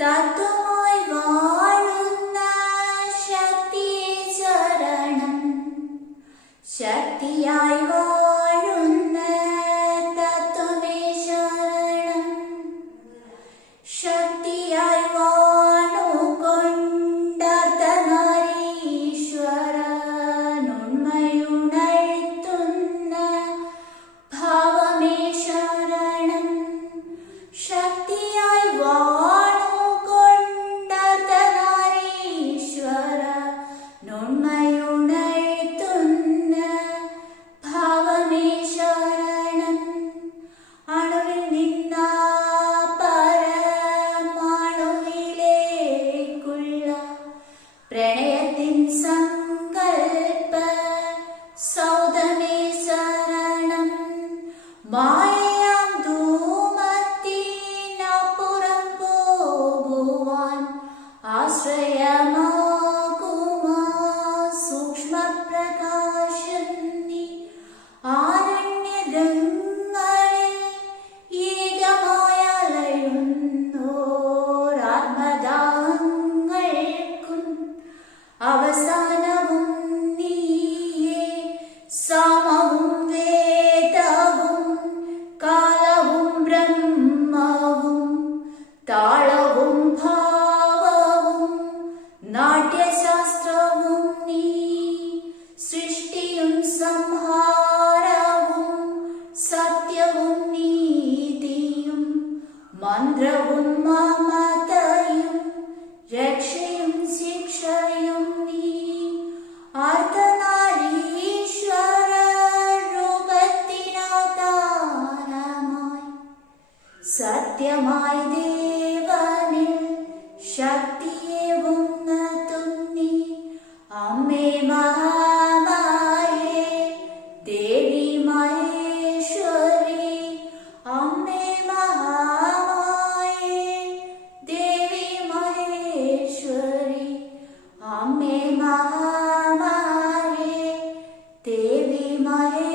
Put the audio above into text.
തത്വമായി വാഴുന്ന ശക്തിയെ ശരണം, ശക്തിയായി വാഴുന്ന തത്വമേ ശരണം, ശക്തിയായി വാണുകൊണ്ടർദ്ധനാരീശ്വരനുണ്മയുണർത്തുന്ന ഭാവമേ ശരണം, ശക്തിയായി വാണുകൊണ്ടർദ്ധനാരീശ്വരനുണ്മയുണർത്തുന്ന ഭാവമേ ശരണം. അണുവിൽ നിന്ന പരമാണുവിലേക്കുള്ള പ്രണയത്തിൻ സങ്കൽപ്പ സൗധമേ ശരണം, മായയാം ധൂമത്തിനപ്പുറം പോകുവാൻ ആശ്രയമാകുമാ സൂക്ഷ്മപ്രകാശം നീ. ആരണ്യഗങ്ങളിൽ ഏകമായി അലയുന്നോരാത്മദാഹങ്ങൾക്കും അവസാനവും നീയേ. സാമവും വേദവും കാലവും ബ്രഹ്മവും താളവും ഭാവവും നാട്യശാസ്ത്രവും നീ. സൃഷ്ടിയും സംഹാരവും സത്യവും നീതിയും മന്ത്രവും മമതയും രക്ഷയും ശിക്ഷയും നീ. അർദ്ധനാരീശ്വര രൂപത്തിനാധാരമായി സത്യമായി ദേവനിൽ ശക്തിയെ ഉന്നതുന്നി. അമ്മേ മഹാമായേ ദേവി മഹേശ്വരി, അമ്മേ മഹാമായേ ദേവി മഹേശ്വരി, അമ്മേ മഹാമായേ ദേവി മഹേശ്വരി.